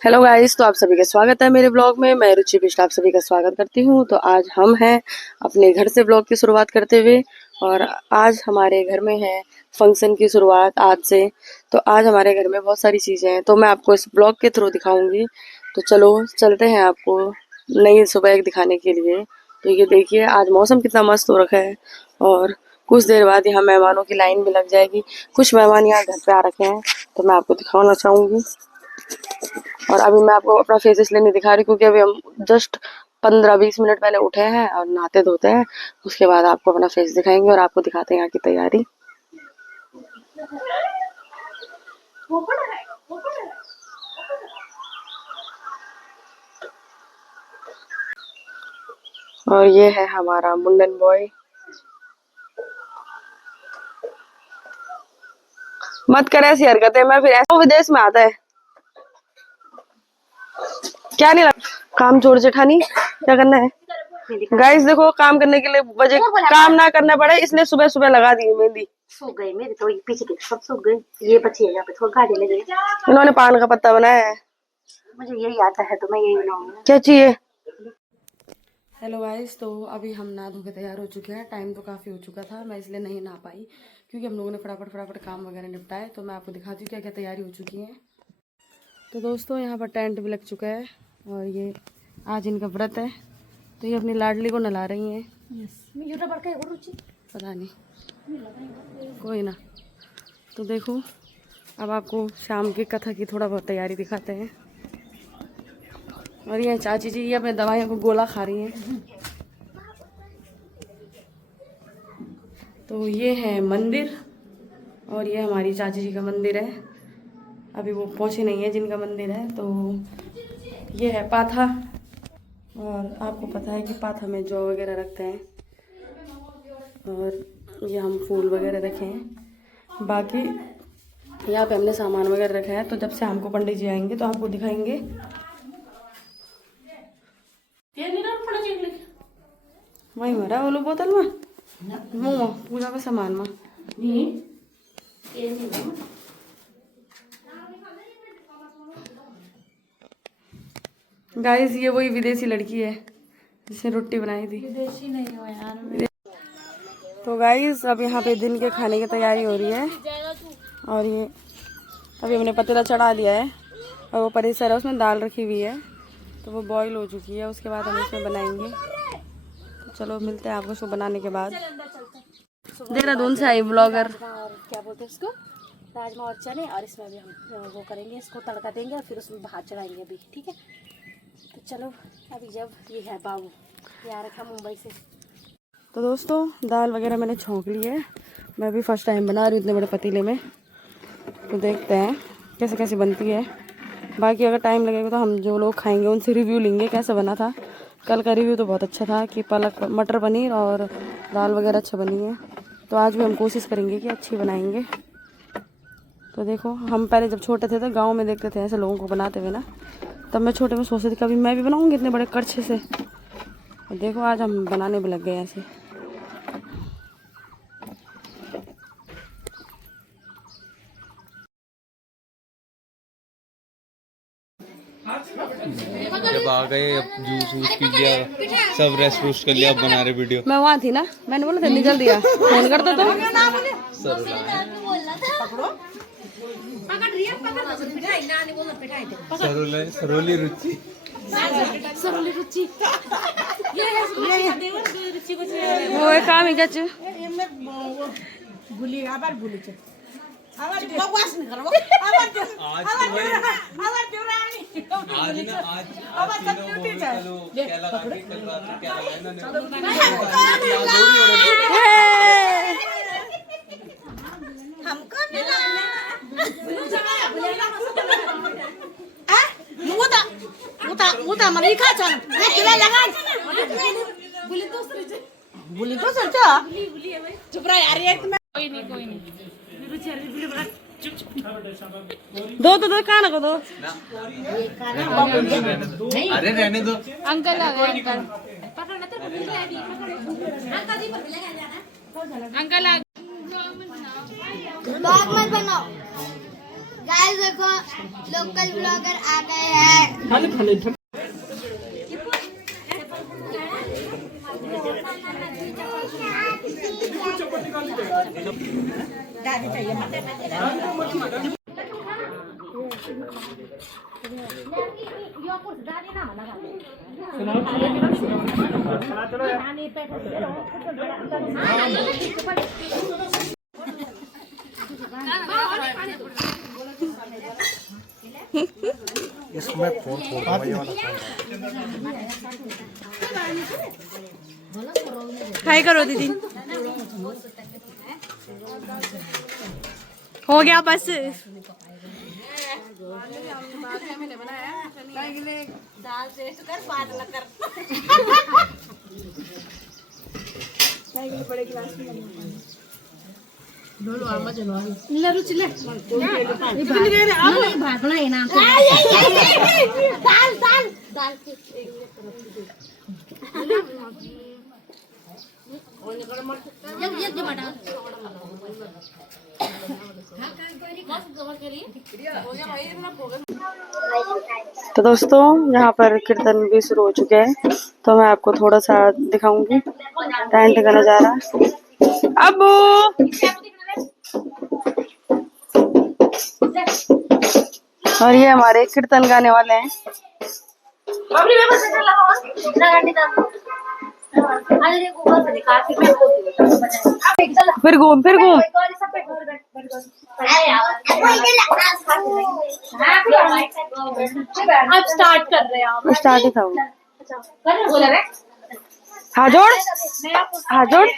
Hello guys, तो आप सभी का स्वागत है मेरे ब्लॉग में। मैं रुचि बिष्ट आप सभी का स्वागत करती हूँ। तो आज हम हैं अपने घर से ब्लॉग की शुरुआत करते हुए, और आज हमारे घर में है फंक्शन की शुरुआत आज से। तो आज हमारे घर में बहुत सारी चीज़ें हैं, तो मैं आपको इस ब्लॉग के थ्रू दिखाऊंगी। तो चलो चलते हैं आपको नई सुबह दिखाने के लिए। तो ये देखिए आज मौसम कितना मस्त हो रखा है, और कुछ देर बाद यहाँ मेहमानों की लाइन भी लग जाएगी। कुछ मेहमान यहाँ घर पे आ रखे हैं, तो मैं आपको दिखाना चाहूँगी। और अभी मैं आपको अपना फेस इसलिए नहीं दिखा रही क्योंकि अभी हम जस्ट 15-20 मिनट पहले उठे हैं और नहाते धोते हैं। उसके बाद आपको अपना फेस दिखाएंगे और आपको दिखाते हैं यहाँ की तैयारी। और ये है हमारा मुंडन बॉय। मत कर ऐसी हरकतें, मैं फिर ऐसा विदेश में आता है क्या नहीं लग। काम चोर जेठानी क्या करना है गाइस। देखो काम करने के लिए वजह काम ना करना पड़े इसलिए सुबह सुबह लगा दी मेहंदी। सूख गई मेरी तो पीछे की सब सूख गई, ये बची है यहाँ पे थोड़ी गाढ़ी लगी। इन्होंने पान का पत्ता बनाया है, मुझे यही आता है तो मैं यही बनाऊंगी। क्या चाहिए। हेलो गाइस, तो अभी हम नहा धो के तैयार हो चुके हैं। टाइम तो काफ़ी हो चुका था, मैं इसलिए नहीं नहा पाई क्योंकि हम लोगों ने फटाफट काम वगैरह निपटाए। तो मैं आपको दिखाती हूँ क्या क्या तैयारी हो चुकी है। तो दोस्तों यहाँ पर टेंट भी लग चुका है, और ये आज इनका व्रत है, तो ये अपनी लाडली को नला रही हैं। पता नहीं, कोई ना। तो देखो अब आपको शाम की कथा की थोड़ा बहुत तैयारी दिखाते हैं। और ये चाची जी ये अपने दवाइयों को गोला खा रही हैं। तो ये है मंदिर, और ये हमारी चाची जी का मंदिर है। अभी वो पहुंचे नहीं है जिनका मंदिर है। तो ये है पाथा, और आपको पता है कि पाथा में जौ वगैरह रखते हैं, और ये हम फूल वगैरह रखे हैं। बाकी यहाँ पे हमने सामान वगैरह रखा है, तो जब शाम को पंडित जी आएंगे तो आपको दिखाएंगे। वही मरा बोलो बोतल में मुँह पूजा का सामान में। गाइस ये वही विदेशी लड़की है जिसने रोटी बनाई थी। विदेशी नहीं हो यार। तो गाइस अब यहाँ पे दिन के खाने की तैयारी हो रही है, और ये अभी हमने पतीला चढ़ा दिया है, और वो परिसर है उसमें दाल रखी हुई है, तो वो बॉईल हो चुकी है। उसके बाद हम इसमें बनाएंगे। तो चलो मिलते हैं आपको उसको बनाने के बाद। देहरादून से आई ब्लॉगर। और क्या बोलते हैं उसको, राजमा और चने, और इसमें भी हम वो करेंगे, इसको तड़का देंगे और फिर उसमें भात चढ़ाएंगे अभी, ठीक है। तो चलो अभी जब ये है बाबू यहाँ रखा मुंबई से। तो दोस्तों दाल वगैरह मैंने छौंक ली है। मैं भी फर्स्ट टाइम बना रही हूँ इतने बड़े पतीले में, तो देखते हैं कैसे कैसे बनती है। बाकी अगर टाइम लगेगा तो हम जो लोग खाएंगे उनसे रिव्यू लेंगे कैसा बना था। कल का रिव्यू तो बहुत अच्छा था कि पालक मटर पनीर और दाल वगैरह अच्छा बनी है, तो आज भी हम कोशिश करेंगे कि अच्छी बनाएंगे। तो देखो हम पहले जब छोटे थे तो गांव में देखते थे ऐसे लोगों को बनाते हुए ना, तब मैं छोटे में सोचती थी कभी मैं भी बनाऊंगी इतने बड़े कड़छे से। और देखो आज हम बनाने भी लग गए ऐसे। जब आ गए अब जूस वूस पी लिया, सब रेस्ट वेस्ट कर लिया, अब बना रहे वीडियो। मैं वहाँ थी ना, मैंने बोला था निकल दिया, फोन करता तो। सरोली रुचि वो एक काम ही क्या आज चुप रहा यार। कोई नहीं दो तो दो काना को दो। अरे रहने दो अंकल आ गए। अंकल आ गए। मत बनाओ। गाइस देखो लोकल ब्लॉगर आ गए हैं। इसमें फोड़ फोड़ ये वाला हाय करो दीदी। हो गया बस। तो दोस्तों यहाँ पर कीर्तन भी शुरू हो चुके हैं, तो मैं आपको थोड़ा सा दिखाऊंगी टेंट का नजारा। अबू और ये हमारे कीर्तन गाने वाले हैं। फिर घूम अब स्टार्ट कर रहे हैं आप। स्टार्ट ही था वो। हाँ जोड़ हाँ जोड़।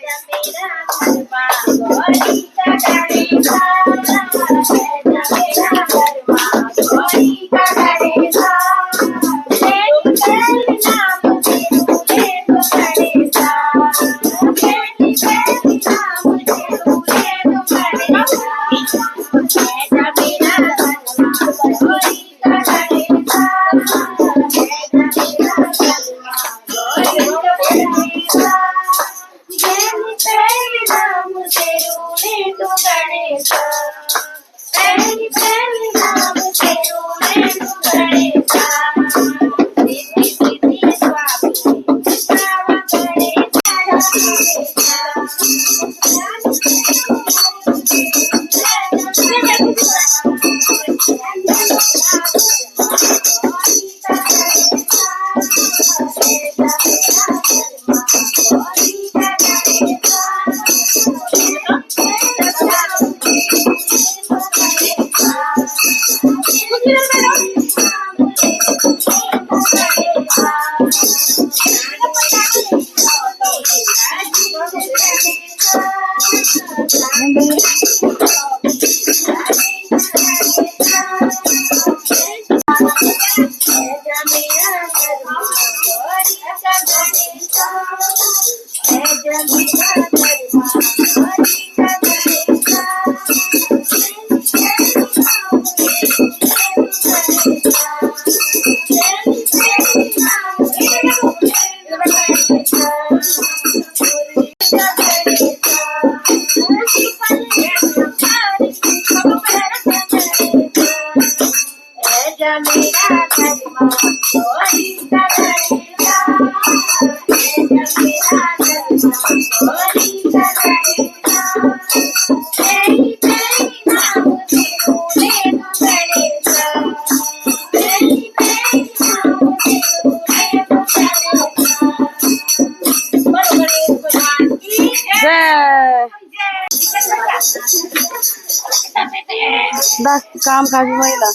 बस काम काज महिला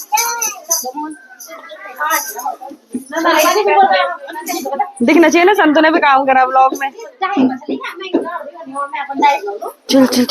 दिखना चाहिए ना। संतु ने भी काम करा ब्लॉग में। चल चल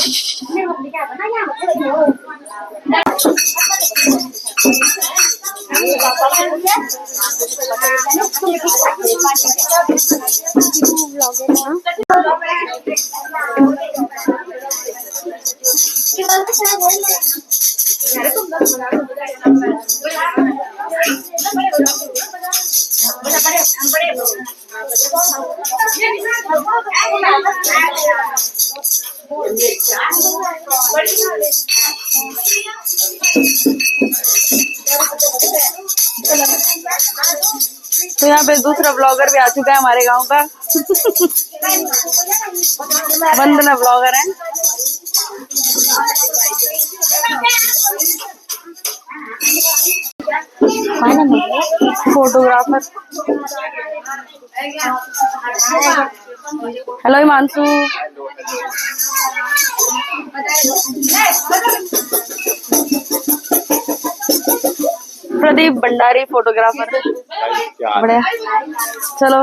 तो यहाँ पे दूसरा ब्लॉगर भी आ चुका है हमारे गांव का। वंदना ब्लॉगर है। Photographer. Hello Himanshu. Pradeep Bhandari photographer. बढ़िया। चलो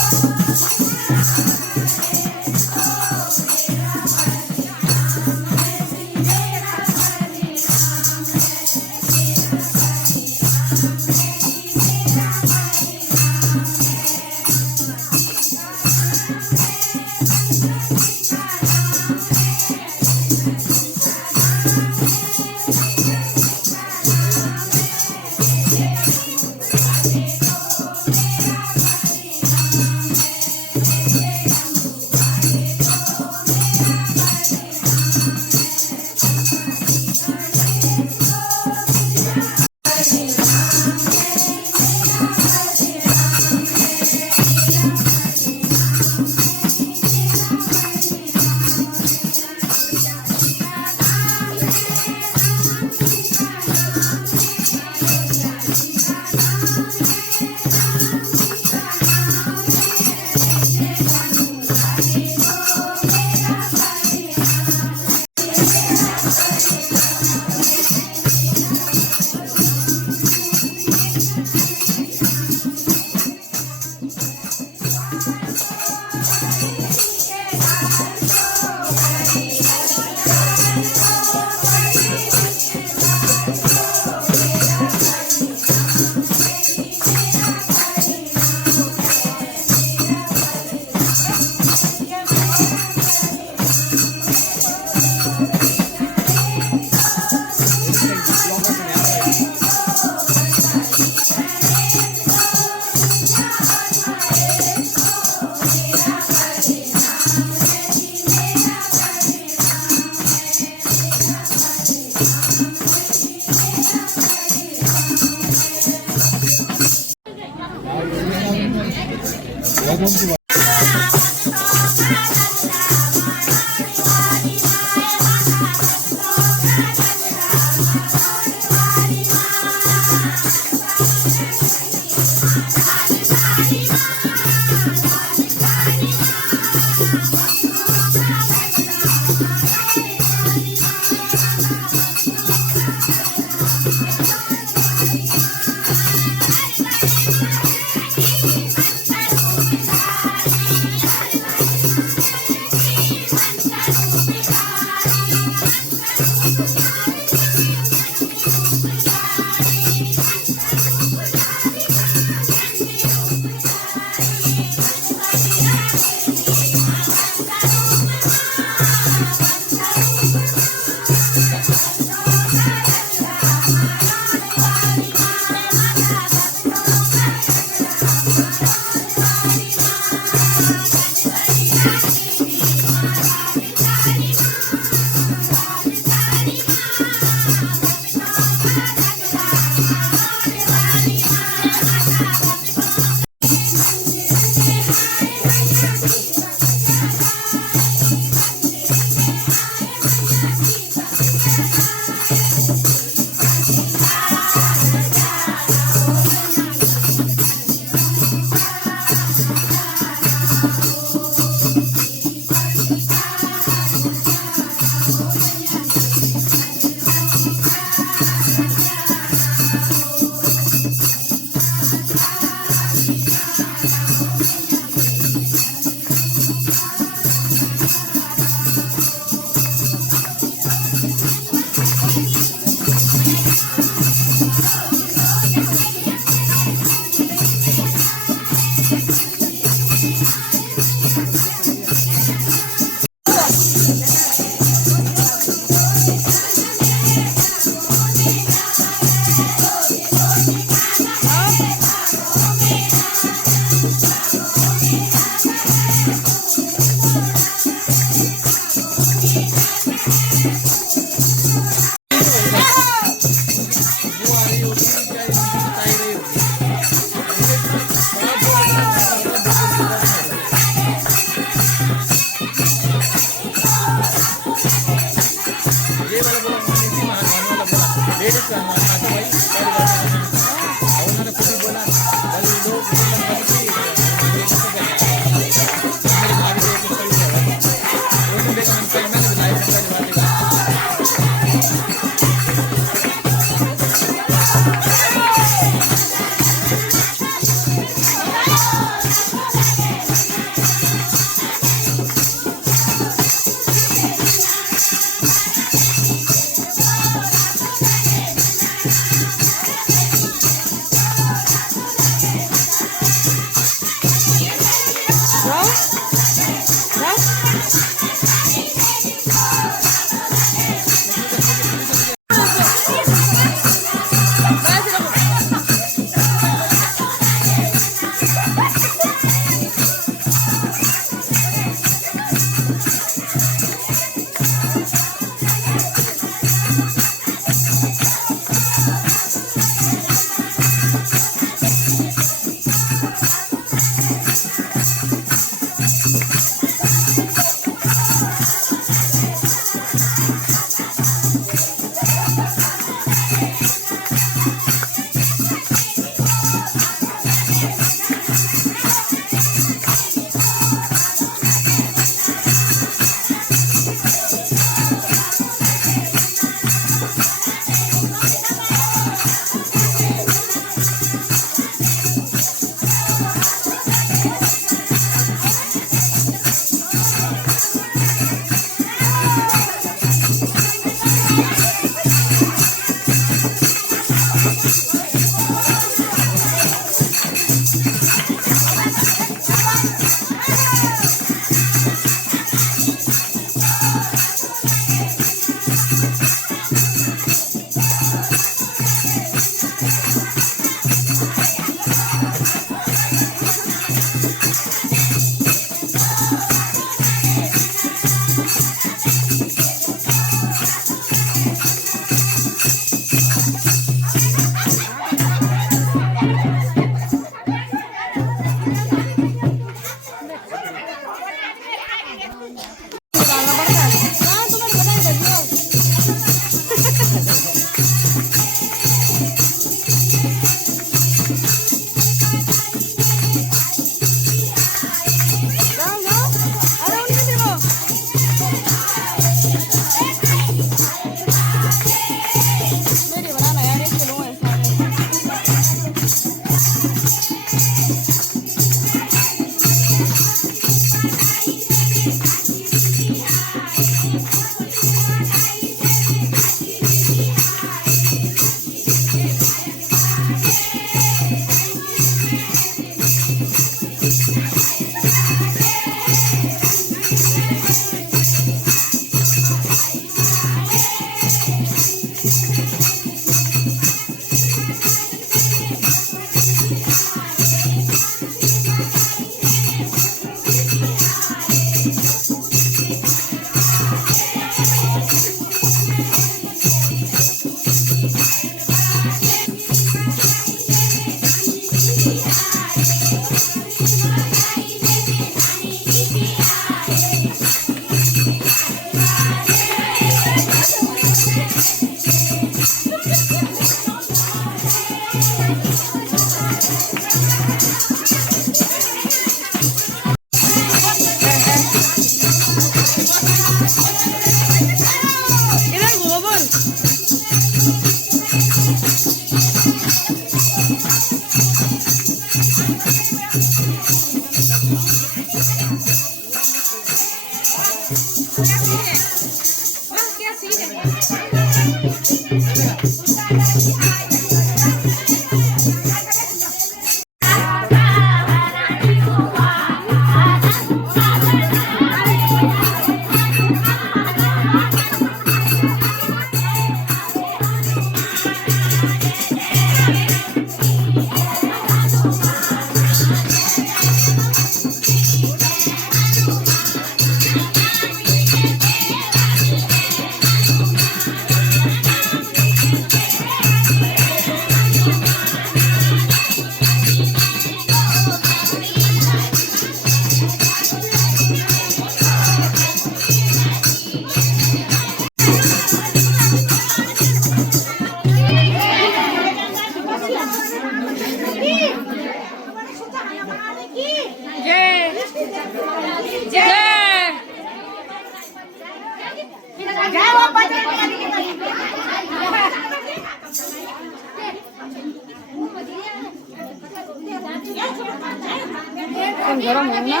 मौसम गर्म हो ना,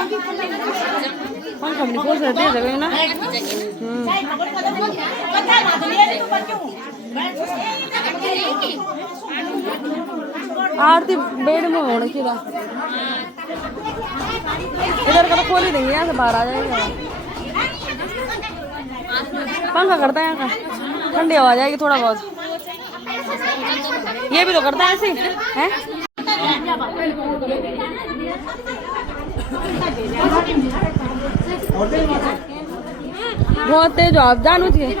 पंखा भी खोल सकते हैं ना। आरती बेड में होने की बात, इधर का तो खोल ही देंगे, यहाँ से बाहर आ जाएगा। पंखा करता है यहाँ का, ठंडी हवा जाएगी थोड़ा बहुत। ये भी तो करता है ऐसे हैं। बहुत तेज हो आप, जान बुझिए।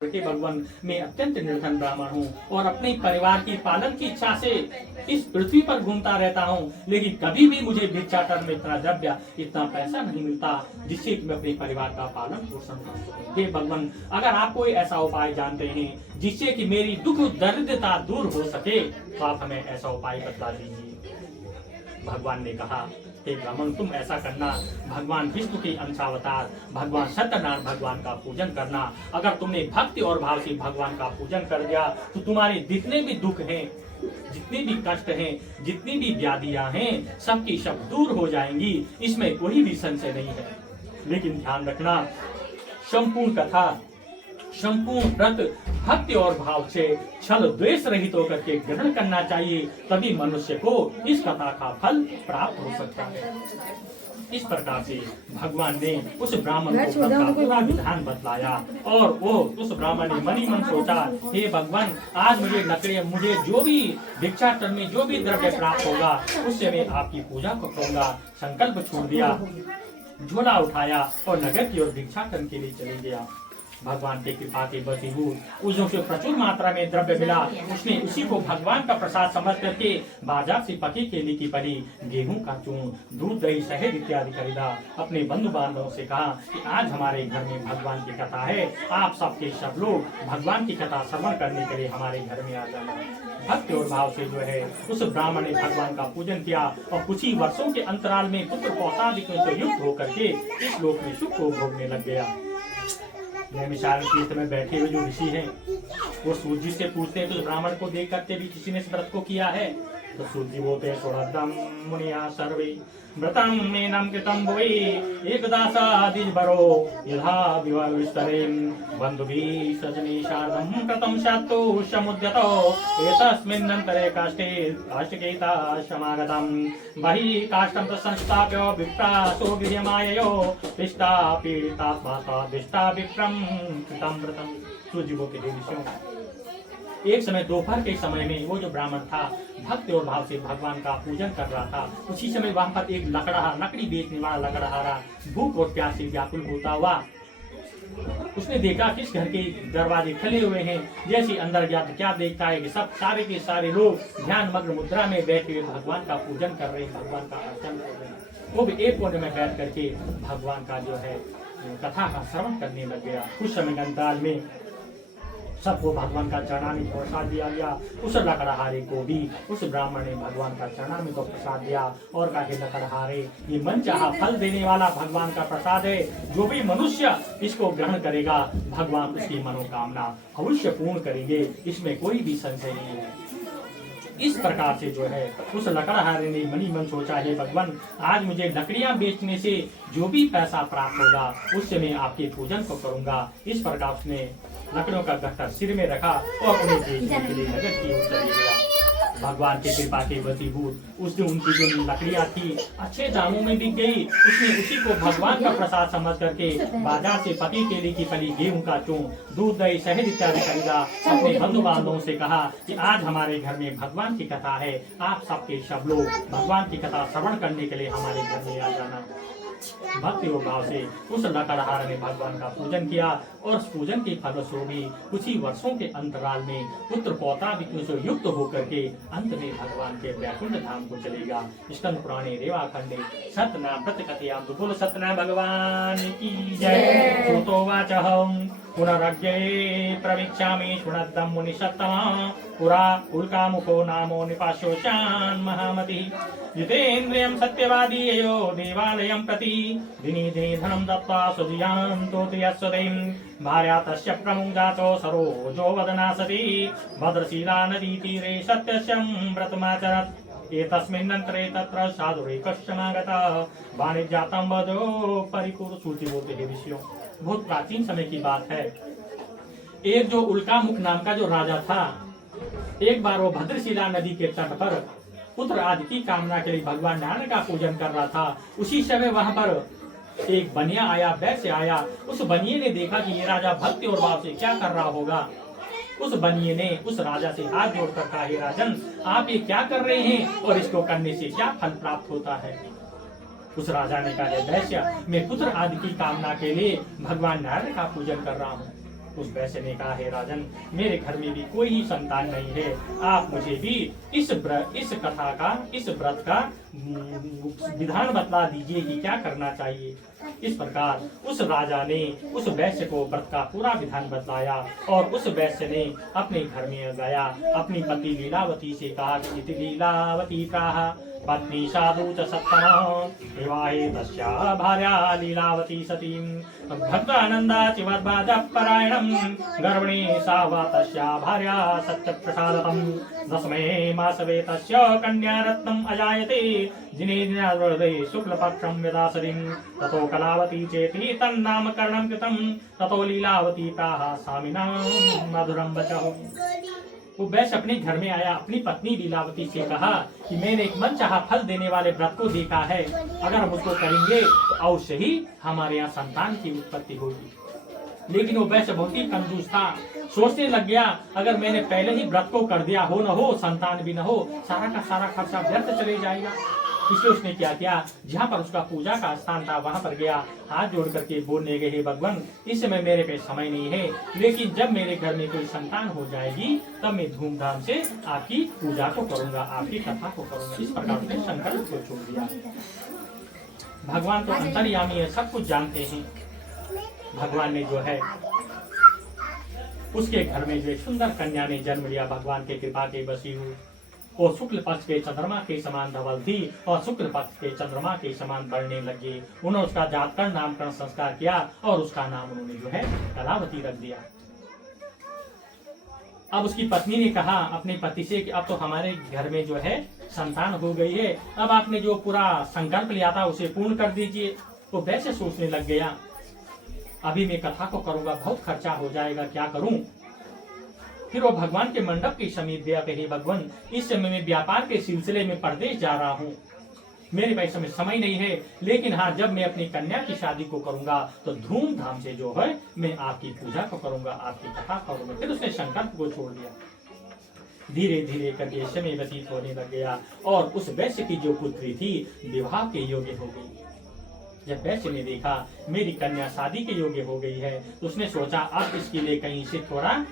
बेटे भगवान मैं अत्यंत निर्धन ब्राह्मण हूँ और अपने परिवार की पालन की इच्छा से इस पृथ्वी पर घूमता रहता हूँ, लेकिन कभी भी मुझे भिक्षाटन में इतना द्रव्य, इतना पैसा नहीं मिलता जिससे कि मैं अपने परिवार का पालन पोषण कर सकूं। हे भगवान, अगर आप कोई ऐसा उपाय जानते हैं जिससे कि मेरी दुख दरिद्रता दूर हो सके तो आप हमें ऐसा उपाय बता दीजिए। भगवान ने कहा, हे ब्राह्मण, तुम ऐसा करना, भगवान विष्णु के अंशावतार भगवान सत्यनारायण भगवान का पूजन करना। अगर तुमने भक्ति और भाव से भगवान का पूजन कर दिया तो तुम्हारे जितने भी दुख हैं, जितने भी कष्ट हैं, जितनी भी व्याधियां हैं, सबकी सब दूर हो जाएंगी, इसमें कोई भी संशय नहीं है। लेकिन ध्यान रखना, संपूर्ण कथा, संपूर्ण व्रत भक्ति और भाव से छल द्वेष रहित होकर के ग्रहण करना चाहिए, तभी मनुष्य को इस कथा का फल प्राप्त हो सकता है। इस प्रकार से भगवान ने उस ब्राह्मण को पूरा विधान बतलाया और वो उस ब्राह्मण ने मन ही मन सोचा, हे भगवान, आज मुझे जो भी भिक्षाटन में जो भी द्रव्य प्राप्त होगा उससे मैं आपकी पूजा करूंगा। संकल्प छोड़ दिया, झोला उठाया और नगर की ओर भिक्षाटन के लिए चले गया। भगवान की कृपा के वशीभूत उसको प्रचुर मात्रा में द्रव्य मिला। उसने उसी को भगवान का प्रसाद समझ करके बाजार से पकी केले की परी, गेहूं का चूर्ण, दूध, दही, शहद इत्यादि खरीदा। अपने बंधु बांधवों से कहा कि आज हमारे घर में भगवान की कथा है, आप सबके सब लोग भगवान की कथा श्रवण करने के लिए हमारे घर में आ जाना। भक्ति और भाव से जो है उस ब्राह्मण ने भगवान का पूजन किया और कुछ ही वर्षों के अंतराल में पुत्र पौत्रादिकों से युक्त होकर के इस लोक में सुख को भोगने लग गया। नैमिषारण्य तीर्थ में बैठे हुए जो ऋषि हैं वो सूर्य जी से पूछते हैं, तो ब्राह्मण को देख करके भी किसी ने इस व्रत को किया है? तो सूर्य जी बोलते हैं, सोढ़म मुनिया सर्वे व्रतम मेनम कृतम भुवि एकदासादिजबरो यथा विस्तरेन् बन्धुभिः सजने शार्दं कृतं शात्तु समुद्यतो एतस्मिन्नन्तरे काष्ठिकेता समागतं बहिः काष्ठं संस्थाप्य विप्रासो गृहमाययो पिष्टा पीडितात्मा स्वादिष्टा विप्रं कृतं व्रतम्। सूर्य जी बोलते हैं, एक समय दोपहर के समय में वो जो ब्राह्मण था भक्ति और भाव से भगवान का पूजन कर रहा था, उसी समय वहां पर एक लकड़ी बेचने वाला लकड़हारा भूख और प्यास से व्याकुल होता हुआ उसने देखा कि इस घर के दरवाजे खुले हुए हैं। जैसे अंदर गया तो क्या देखता है कि सब सारे के सारे लोग ध्यान मग्न मुद्रा में बैठे हुए भगवान का पूजन कर रहे हैं, भगवान का अर्चन कर रहे हैं। वो भी एक कोने में बैठ करके भगवान का जो है कथा का श्रवण करने लग गया। कुछ समय अंतराल में सबको भगवान का चरणामी प्रसाद दिया गया। उस लकड़हारे को भी उस ब्राह्मण ने भगवान का चरणामी को प्रसाद दिया और कहा, लकड़हारे, ये मन चाहा फल देने वाला भगवान का प्रसाद है, जो भी मनुष्य इसको ग्रहण करेगा भगवान उसकी मनोकामना अवश्य पूर्ण करेंगे, इसमें कोई भी संशय नहीं है। इस प्रकार से जो है उस लकड़हारे ने मनी मन सोचा, है भगवान, आज मुझे लकड़ियां बेचने से जो भी पैसा प्राप्त होगा उससे मैं आपके पूजन को करूंगा। इस प्रकार उसने लकड़ियों का गट्ठर सिर में रखा और उन्हें बेचने के लिए नगर की ओर चले गया। भगवान के कृपा के वशीभूत उसने उनकी जो लकड़ियां थी अच्छे दामों में बिक गई। उसने उसी को भगवान का प्रसाद समझ करके बाजार से पकी केले की फली, गेहूं का चूर्ण, दूध, दही, शहद इत्यादि खरीदा। अपने बंधु बांधवों से कहा कि आज हमारे घर में भगवान की कथा है, आप सबके सब लोग भगवान की कथा श्रवण करने के लिए हमारे घर में आ जाना। भक्ति और भाव से उस लकड़हार ने भगवान का पूजन किया और उस पूजन के फलस्वरूप कुछ ही वर्षों के अंतराल में पुत्र पौत्रादिकों से युक्त होकर के अंत में भगवान के वैकुंठ धाम को चलेगा। स्कंद पुराणे रेवाखंडे सत्यनाम प्रतिकथयाम तो बोलो सत्यनाम भगवान की जय। श्रुतोवाचहं पुनरज्ञे प्रवीक्षामि शृणुद्दं मुनिषत्तमा पुरा उल्कामुखो नामो निपाशोषान् महामतिः जितेन्द्रियं सत्यवादी यो देवालयं प्रति दिने दिने धनं दत्त्वा स्वधियां तोत्रयस्वदैं भार्या तस्य प्रमुञ्जातो सरोजो वदना सती भद्रशीला नदी तीरे सत्यस्यं व्रतमाचरत्। एतस्मिन्नन्तरे तत्र साधुरेकश्चमागतः वाणिज्यातं वदो परिकुर। सूची बोलते हैं ऋषियों, बहुत प्राचीन समय की बात है। एक जो उल्कामुख नाम का जो राजा था, एक बार वो भद्रशिला नदी के तट पर पुत्र आदि की कामना के लिए भगवान नारायण का पूजन कर रहा था। उसी समय वहां पर एक बनिया आया, वैश्य आया। उस बनिए ने देखा कि ये राजा भक्ति और भाव से क्या कर रहा होगा। उस बनिए ने उस राजा से हाथ जोड़कर कहा, हे राजन, आप ये क्या कर रहे हैं और इसको करने से क्या फल प्राप्त होता है। उस राजा ने कहा, वैश्य, मैं पुत्र आदि की कामना के लिए भगवान नारायण का पूजन कर रहा हूँ। उस वैश्य ने कहा, हे राजन, मेरे घर में भी कोई ही संतान नहीं है, आप मुझे भी इस कथा का, इस व्रत का विधान बतला दीजिए कि क्या करना चाहिए। इस प्रकार उस राजा ने उस वैश्य को व्रत का पूरा विधान बतलाया और उस वैश्य ने अपने घर में गया, अपनी पति लीलावती से कहा कि इति लीलावती प्राह पत्नी साधु च सत्तमा विवाहे तस्या भार्या लीलावती सतीं भक्तानन्दा चिवद्भाज परायणं गर्भिणी सा वा तस्या भार्या सत्यप्रसादतम् दशमे मासवे तस्य कन्या रत्नम् अजायते जिने दिनावृते शुक्लपक्षं यदा सदीं ततो कलावती चेति तन्नामकरणं कृतं ततो लीलावती प्राह स्वामिनां मधुरं वचः। वो वैश्य अपने घर में आया, अपनी पत्नी लीलावती से कहा कि मैंने एक मनचाहा फल देने वाले व्रत को देखा है, अगर हम उसको करेंगे तो अवश्य ही हमारे यहाँ संतान की उत्पत्ति होगी। लेकिन वो वैश्य बहुत ही कंजूस था, सोचने लग गया अगर मैंने पहले ही व्रत को कर दिया, हो न हो, संतान भी न हो, सारा का सारा खर्चा व्यर्थ चले जाएगा। इसलिए उसने क्या किया, जहाँ पर उसका पूजा का स्थान था वहां पर गया, हाथ जोड़ करके बोलने गए, हे भगवान, इस समय मेरे पे समय नहीं है, लेकिन जब मेरे घर में कोई संतान हो जाएगी तब मैं धूमधाम से आपकी पूजा को करूंगा, आपकी कथा को करूंगा। इस प्रकार उसने संकल्प को छोड़ दिया। भगवान तो अंतर्यामी है, सब कुछ जानते हैं। भगवान ने जो है उसके घर में जो एक सुंदर कन्या ने जन्म लिया। भगवान के कृपा के बसी हुई और शुक्ल पक्ष के चंद्रमा के समान धवल थी और शुक्ल पक्ष के चंद्रमा के समान बढ़ने लगे। उन्होंने उसका जातकरण नामकरण संस्कार किया और उसका नाम उन्होंने जो है कलावती रख दिया। अब उसकी पत्नी ने कहा अपने पति से कि अब तो हमारे घर में जो है संतान हो गई है, अब आपने जो पूरा संकल्प लिया था उसे पूर्ण कर दीजिए। तो वैसे सोचने लग गया, अभी मैं कथा को करूंगा, बहुत खर्चा हो जाएगा, क्या करूं। फिर वो भगवान के मंडप के समीप गया, कहे भगवान, इस समय मैं व्यापार के सिलसिले में परदेश जा रहा हूँ, मेरे पास समय नहीं है, लेकिन हाँ, जब मैं अपनी कन्या की शादी को करूंगा तो धूमधाम से जो है मैं आपकी पूजा को करूंगा, आपकी कथा करूंगा। फिर उसने संकल्प को छोड़ दिया। धीरे धीरे करके समय व्यतीत होने लग गया और उस वैश्य की जो पुत्री थी विवाह के योग्य हो गई। जब वैश्य ने देखा मेरी कन्या शादी के योग्य हो गई है तो उसने सोचा अब इसके लिए कहीं से थोड़ा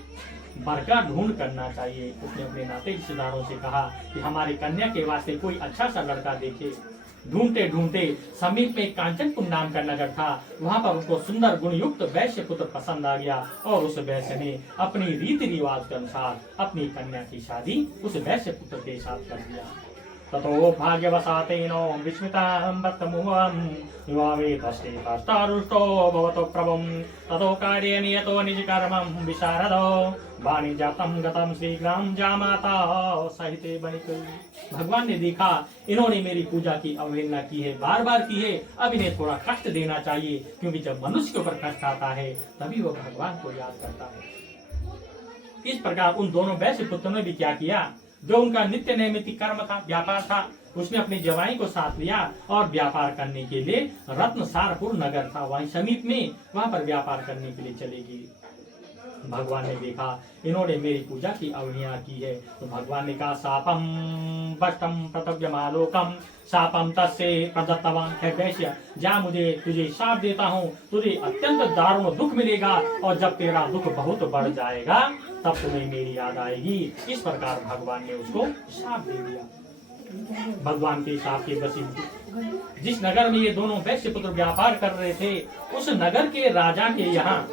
बरका ढूंढ करना चाहिए। उसने अपने नाते रिश्तेदारों से कहा कि हमारी कन्या के वास्ते कोई अच्छा सा लड़का देखे। ढूंढते ढूंढते समीप में कांचनपुर नाम का नगर था, वहां पर उसको सुंदर गुणयुक्त वैश्य पुत्र पसंद आ गया और उस वैश्य ने अपनी रीति रिवाज के अनुसार अपनी कन्या की शादी उस वैश्य पुत्र के साथ कर दिया। ततो भाग्यवशातेनो विस्मितां वर्तमुवं युवावे तस्ते तस्तारुष्टो भवतो प्रभुं ततो कार्ये नियतो निजकर्मं विशारदो वाणी जातम गतम शीघ्रम जामाता सहिते बनिक। भगवान ने देखा इन्होंने मेरी पूजा की अवहेलना की है, बार बार की है, अब इन्हें थोड़ा कष्ट देना चाहिए, क्योंकि जब मनुष्य के ऊपर कष्ट आता है तभी वो भगवान को याद करता है। इस प्रकार उन दोनों वैश्य पुत्रों ने भी क्या किया, जो उनका नित्य नैमित्तिक कर्म था, व्यापार था, उसने अपनी जवाई को साथ लिया और व्यापार करने के लिए रत्नसारपुर नगर था वहीं समीप में, वहां पर व्यापार करने के लिए चलेगी। भगवान ने देखा इन्होंने मेरी पूजा की अवहेलना की है, तो भगवान ने कहा शापम वष्टम प्रतव्यमालोकम शापम तस्से प्रदत्तवान है वैश्य, जा मुझे तुझे शाप देता हूँ, तुझे अत्यंत दारुण दुख मिलेगा और जब तेरा दुख बहुत बढ़ जाएगा तब तुम्हें मेरी याद आएगी। इस प्रकार भगवान ने उसको शाप दे दिया। भगवान के शाप के वशीभूत जिस नगर में ये दोनों वैश्य पुत्र व्यापार कर रहे थे, उस नगर के राजा के यहाँ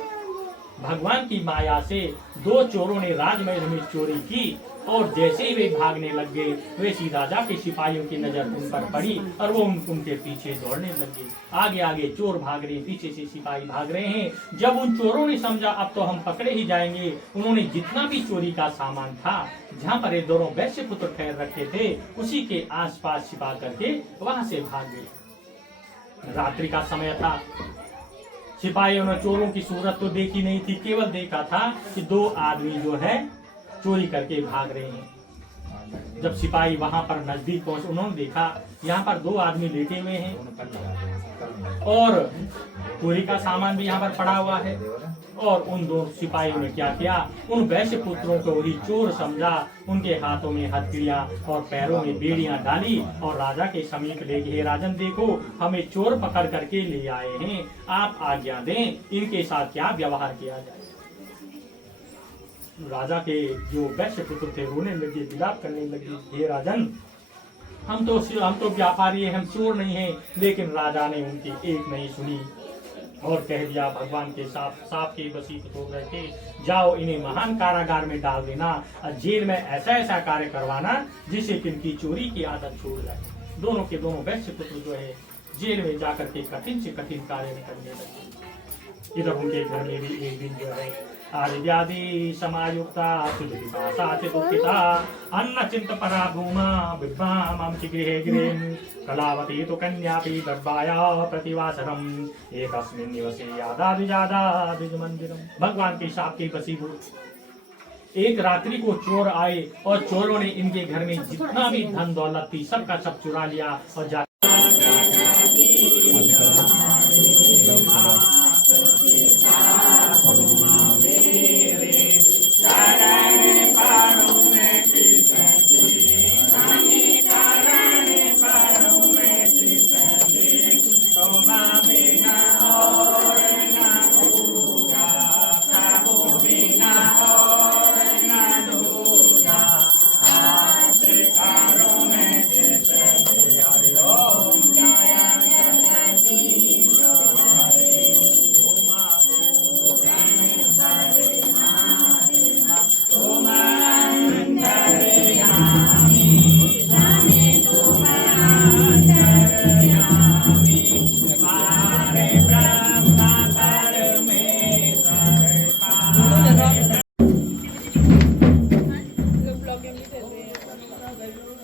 भगवान की माया से दो चोरों ने राजमहल में चोरी की और जैसे ही वे भागने लग गए, वैसी राजा के सिपाहियों की नजर उन पर पड़ी और वो उनके पीछे दौड़ने लग गए। आगे आगे चोर भाग रहे, पीछे से सिपाही भाग रहे हैं। जब उन चोरों ने समझा अब तो हम पकड़े ही जाएंगे, उन्होंने जितना भी चोरी का सामान था, जहाँ पर ये दोनों वैश्य पुत्र ठहर रखे थे, उसी के आसपास छिपा करके वहां से भाग गए। रात्रि का समय था, सिपाहियों ने चोरों की सूरत तो देखी नहीं थी, केवल देखा था कि दो आदमी जो है चोरी करके भाग रहे हैं। जब सिपाही वहां पर नजदीक पहुंचे, उन्होंने देखा यहाँ पर दो आदमी लेटे हुए हैं और चोरी का सामान भी यहाँ पर पड़ा हुआ है। और उन दो सिपाहियों ने क्या किया, उन वैश्य पुत्रों को ही चोर समझा, उनके हाथों में हथकड़ियां और पैरों में बेड़ियां डाली और राजा के समीप ले गए। राजन देखो, हमें चोर पकड़ करके ले आए हैं, आप आज्ञा दें इनके साथ क्या व्यवहार किया जाए। राजा के जो वैश्य पुत्र थे रोने लगे, विलाप करने लगे, हे राजन हम तो व्यापारी हैं, हम चोर नहीं हैं। लेकिन राजा ने उनकी एक नहीं सुनी और कह दिया, भगवान के साप के वशीभूत हो गए थे, जाओ इन्हें महान कारागार में डाल देना और जेल में ऐसा ऐसा कार्य करवाना जिससे कि इनकी चोरी की आदत छूट जाए। दोनों के दोनों वैश्य पुत्र जो है जेल में जाकर के कठिन से कठिन कार्य करने लगे। इधर उनके घर में भी एक दिन जो है आदि समायुक्ता दुखिता अन्न चिंत परा भूमा विभ्रामं गृहे गृहे कलावती तो कन्यापि गर्भाया प्रतिवासरम एकस्मिन् निवसे यादा द्विज मंदिरम। भगवान के शाप के वशीभूत एक रात्रि को चोर आए और चोरों ने इनके घर में जितना भी धन दौलत थी सबका सब चुरा लिया और जा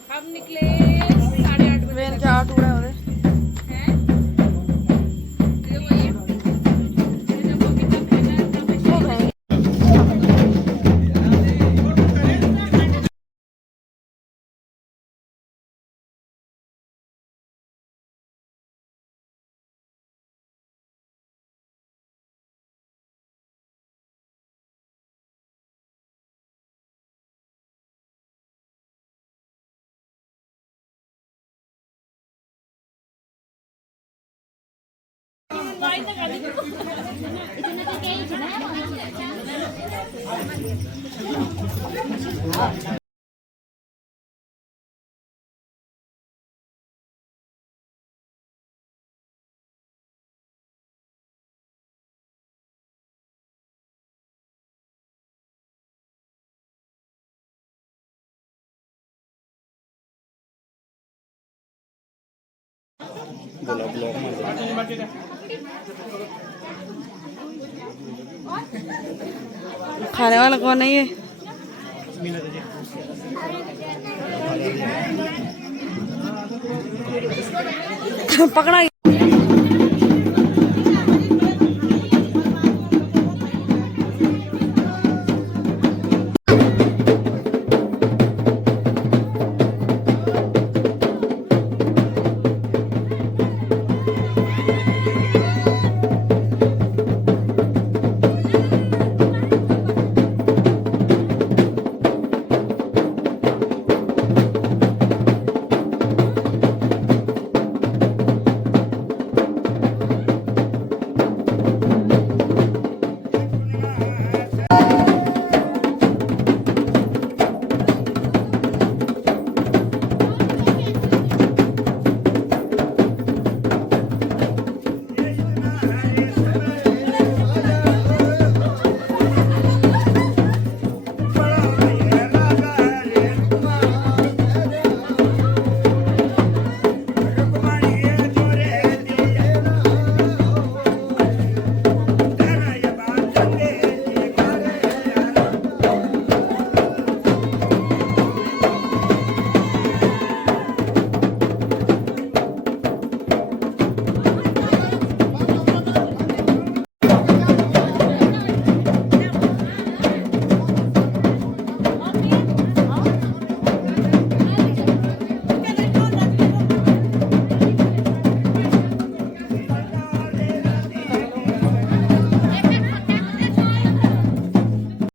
हम निकले 8:30 बजे। ट्रेन क्या 8 उड़ा है? बोला ब्लॉग में खाने वाला कौन है ये? पकड़ा